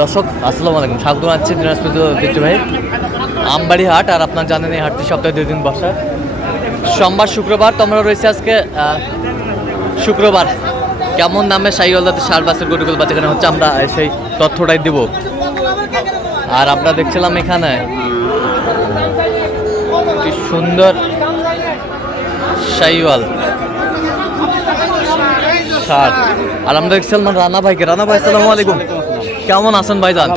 দর্শক, আসসালামু আলাইকুম। স্বাগত জানাচ্ছি দিনাজপুর ঐতিহ্যবাহী আমবাড়ি হাট, আর আপনার জানেন এই হাটটি সপ্তাহে দুই দিন বসা। সোমবার, শুক্রবার, তোমরা রয়েছে আজকে শুক্রবার। কেমন দামে শাহিওয়ালাতে সার, বাসের গরুগুলো বাচ্চা হচ্ছে, আমরা সেই তথ্যটাই দিব। আর আমরা দেখছিলাম এখানে সুন্দর শাহিওয়াল সার। আর আমরা দেখছিলাম রানা ভাইকে। রানা ভাই আসসালামু আলাইকুম। কেমন আছেন ভাইজান।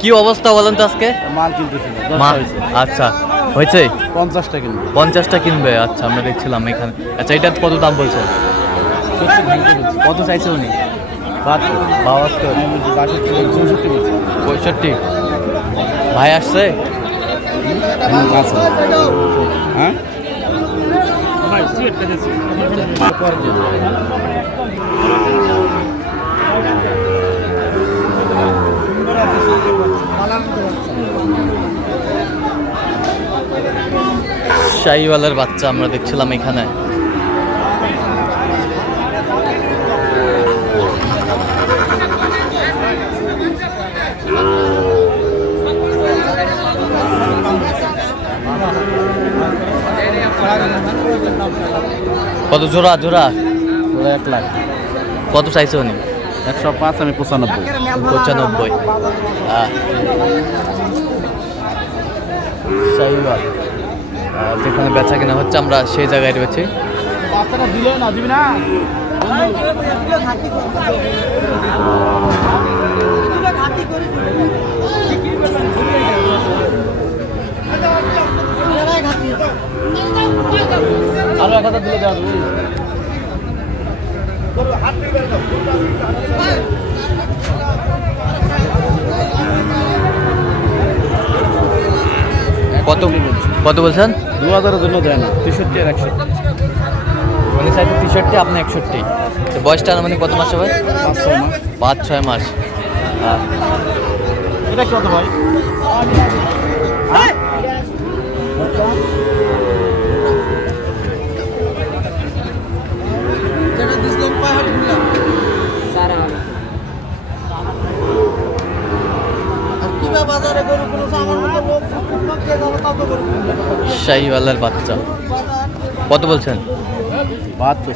কি অবস্থা বলেন তো আজকে? মাল কিনতেছি। আচ্ছা হয়েছে? পঞ্চাশটা কিনবো। পঞ্চাশটা কিনবে আচ্ছা আমরা দেখছিলাম এখানে। আচ্ছা এটা কত দাম বলছে? কত চাইছে উনি? পঁয়ষট্টি। ভাই আসছে? হ্যাঁ? শাহিওয়ালের বাচ্চা আমরা দেখছিলাম এখানে। কত জোড়া জোড়া? এক লাখ। কত চাইছে উনি? একশো পাঁচ আমি পঁচানব্বই। পঁচানব্বই। যেখানে বেচা কেনা হচ্ছে আমরা সেই জায়গায় রয়েছি। বাচ্চাটা দিলে না দিবি না? আরও এক হাজার দিলে দেওয়া যাবে। কত কত বলছেন? দু হাজারের জন্য দেয় না তেষট্টি আর একশো উনি চাইছে তিষট্টি আপনি একষট্টি। তো বয়সটা মানে কত মাস হবে পাঁচ ছয় মাস। পাঁচ ছয় মাস। আহ, এটা কত ভাই? শাহিওয়ালার বাচ্চা। কত বলছেন? বাহাত্তর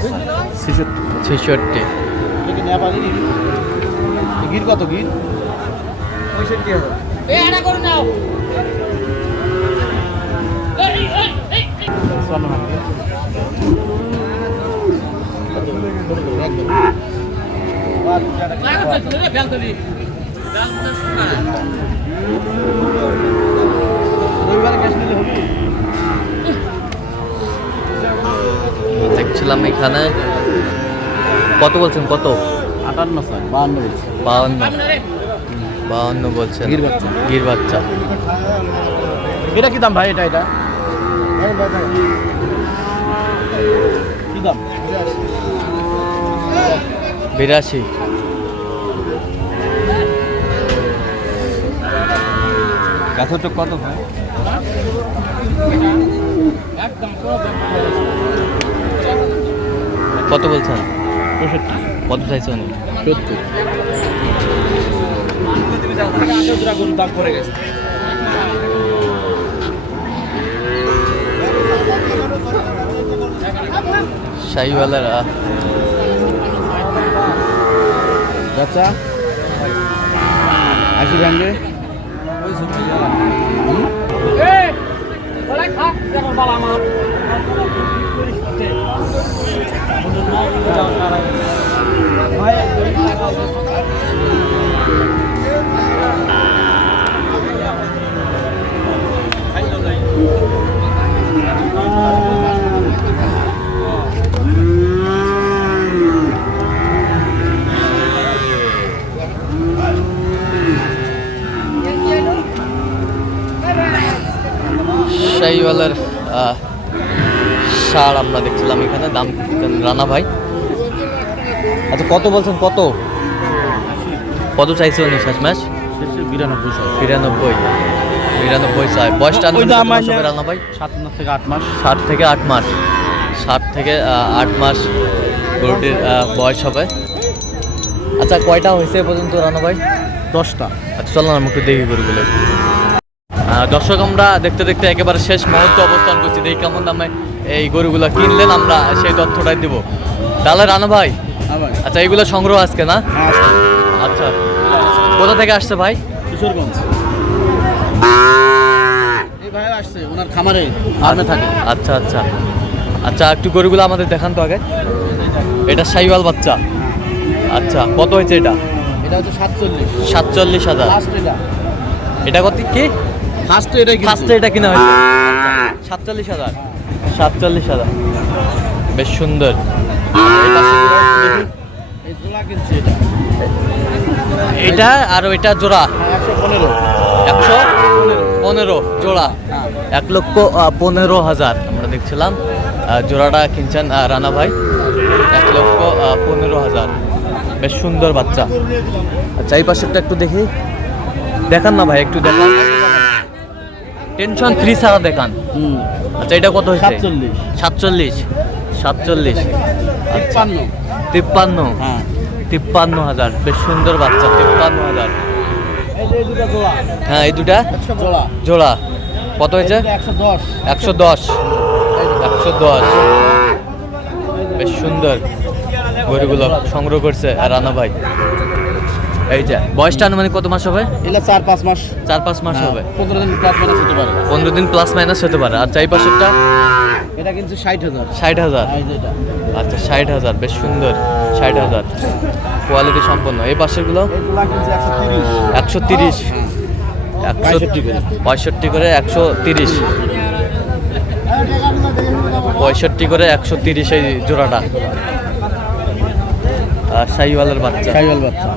ছেষট্টি। গির কত গির? পঁয়ষট্টি দেখছিলাম এখানে। কত বলছেন কত? আটান্ন স্যার বাহান্ন বলছি। বাউন্ন বাউন্ন বলছেন। গির বাচ্চা। গির বাচ্চা। এটা কি দাম ভাই এটা এটা? কি দাম? বিরাশি। গাছটা কত ভাই? কত বলছেন? পঁয়ষট্টি। কত চাইছে উনি? সত্তর। দাম পড়ে গেছে শাহিওয়ালার। চাচা? আশি ভাঙ্গে শাহিওয়ালার সার আমরা দেখছিলাম এখানে দাম রানা ভাই? আচ্ছা কত বলছেন? কত? কত চাইছে উনি শেষ ম্যাচ? বিরানব্বই বিরানব্বই। বিরানব্বই চাই। বয়সটা রানা ভাই? সাত মাস থেকে আট মাস। সাত থেকে আট মাস। সাত থেকে আট মাস গরুটির বয়স হবে। আচ্ছা কয়টা হয়েছে পর্যন্ত রানা ভাই? দশটা। আচ্ছা চলো না আমি একটু দেখি গরুগুলো। দর্শক আমরা দেখতে দেখতে একেবারে শেষ মুহূর্তে অবস্থান করছি। দেখি কেমন দামে এই গরুগুলো কিনলেন আমরা সেই তথ্যটাই দিব। তাহলে রানা ভাই? হ্যাঁ আচ্ছা এইগুলো সংগ্রহ আজকে না? হ্যাঁ আচ্ছা। কোথা থেকে আসছে ভাই? কিশোরগঞ্জ। এই ভাই আসছে ওনার খামারে। থাকে আচ্ছা আচ্ছা। আচ্ছা একটু গরুগুলো আমাদের দেখান তো আগে। এটা সাইওয়াল বাচ্চা। আচ্ছা কত হয়েছে এটা? এটা হচ্ছে সাতচল্লিশ। সাতচল্লিশ হাজার। এটা। এটা কত কি? ফার্স্টে এটাই ফার্স্টে এটা কিনা হয়েছে। সাতচল্লিশ হাজার। সাতচল্লিশ হাজার। বেশ সুন্দর। এটা এটা আর ওইটা জোড়া? একশো পনেরো। একশো পনেরো জোড়া। এক লক্ষ পনেরো হাজার। আমরা দেখছিলাম জোড়াটা কিনছেন রানা ভাই। এক লক্ষ পনেরো হাজার। বেশ সুন্দর বাচ্চা। আচ্ছা এই পাশেরটা একটু দেখি। দেখান না ভাই একটু দেখান। টেনশন ফ্রি ছাড়া দেখান। হুম। আচ্ছা এটা কত হয়েছে? সাতচল্লিশ। সাতচল্লিশ। সাতচল্লিশ। আচ্ছা। তিপ্পান্ন। তিপ্পান্ন? হ্যাঁ। তিপ্পান্ন হাজার। বেশ সুন্দর বাচ্চা তিপ্পান্ন হাজার। হ্যাঁ এই দুটা? জোড়া। কত হয়েছে? একশো দশ। একশো দশ। একশো দশ। বেশ সুন্দর। গরুগুলো সংগ্রহ করছে আর রানা ভাই। এই যে বয়সটা আনুমানিক কত মাস হবে? এগুলো চার পাঁচ মাস। চার পাঁচ মাস হবে। পনেরো দিন প্লাস মাইনাস হতে পারে। পনেরো দিন প্লাস মাইনাস হতে পারে। আর চাই পাশেরটা এটা কিন্তু ষাট হাজার। ষাট হাজার? এই যে এটা। আচ্ছা ষাট হাজার বেশ সুন্দর। ষাট হাজার। কোয়ালিটি সম্পন্ন। এই পাশেরগুলো? একশো তিরিশ। একশো পঁয়ষট্টি করে। পঁয়ষট্টি করে একশো তিরিশ। পঁয়ষট্টি করে একশো তিরিশ এই জোড়াটা। আর শাহিওয়ালের বাচ্চা। সাইওয়াল বাচ্চা।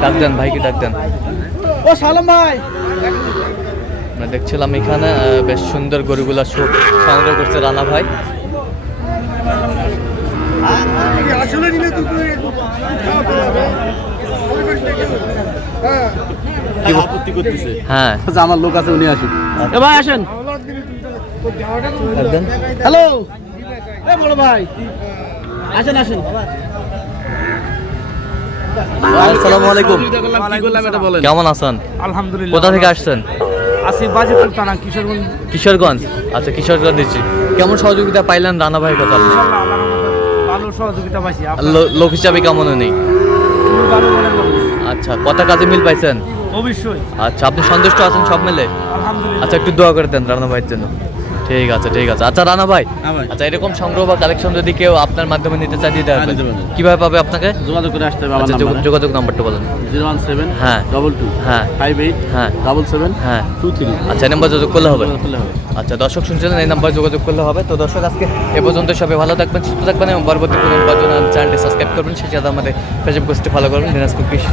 ডাক দেন ভাইকে ডাক দেন। ও সালাম ভাই। আমরা দেখছিলাম এখানে বেশ সুন্দর গরুগুলা সু- সংগ্রহ করছে রানা ভাই। কি আপত্তি করতেছে? হ্যাঁ। আমার লোক আছে উনি আসুন এ ভাই আসেন। হ্যালো এ বড় ভাই। আসেন আসেন। আসসালামু আলাইকুম। অসুবিধা করলাম, কি করলাম এটা বলেন। কেমন আছেন? আলহামদুলিল্লাহ কোথা থেকে আসছেন? আসি বাজিপুর থানা কিশোরগঞ্জ। কিশোরগঞ্জ? আচ্ছা কিশোরগঞ্জ দিচ্ছি। কেমন সহযোগিতা পাইলেন রানা ভাইয়ের কথা ভালো সহযোগিতা পাইছি। লোক হিসাবে কেমন নেই। আচ্ছা কথা কাজে মিল পাইছেন? অবশ্যই। আচ্ছা আপনি সন্তুষ্ট আছেন সব মিলে? আচ্ছা একটু দোয়া করে দেন রানা ভাইয়ের জন্য। ঠিক আছে ঠিক আছে। আচ্ছা রানা ভাই আচ্ছা এরকম সংগ্রহ বা কালেকশন যদি কেউ আপনার মাধ্যমে নিতে চায় দিতে হ্যাঁ, পারবে। কীভাবে পাবে আপনাকে? যোগাযোগ করে আসতে হবে আমার আচ্ছা যোগাযোগ নাম্বারটা বলেন। জিরো ওয়ান সেভেন হ্যাঁ। ডবল টু হ্যাঁ। ফাইভ এইট হ্যাঁ। ডবল সেভেন হ্যাঁ। টু থ্রি আচ্ছা এই নাম্বার যোগাযোগ করলে হবে? আচ্ছা দর্শক শুনছিলেন এই নাম্বার যোগাযোগ করলে হবে। তো দর্শক আজকে এ পর্যন্ত সবাই ভালো থাকবেন সুস্থ থাকবেন এবং পরবর্তী কোনো চ্যানেলটি সাবস্ক্রাইব করবেন সেই সাথে আমাদের ফেসবুক পোস্টে ফলো করবেন দিনাজপুর কৃষি